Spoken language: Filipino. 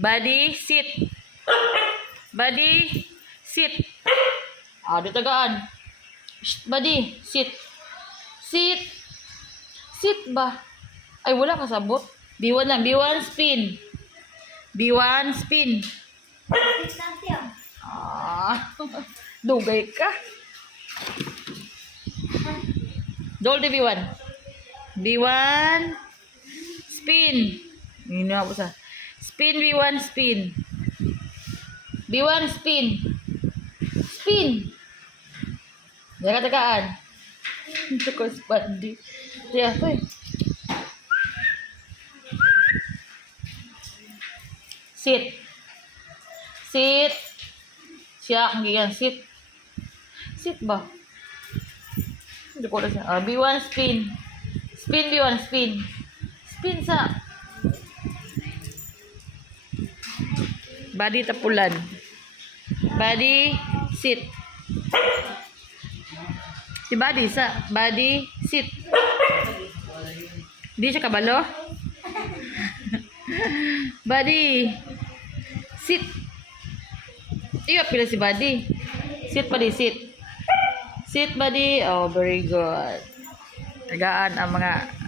Body, sit. Body, sit. Di tagaan. Body, sit. Sit. Sit ba? Ay, wala ka sabot. B1 lang. B1, spin. B1, spin. Dugay ka. Dolly B1. B1, spin. Ini apa sa? Spin B1, spin. B1, spin. Spin. Jaga-jagaan. Ito ko spandi. Siya to eh. Sit. Sit. Siya, ang gigan. Sit. Sit ba? Hindi ko na siya. B1, spin. Spin, B1, spin. Spin sa. Body tapulan. Body, sit. Si body sa. Body, sit. Hindi siya kabalo? Body, sit. Iyo, pila si body. Sit, body, sit. Sit, body. Oh, very good. Tagaan ang mga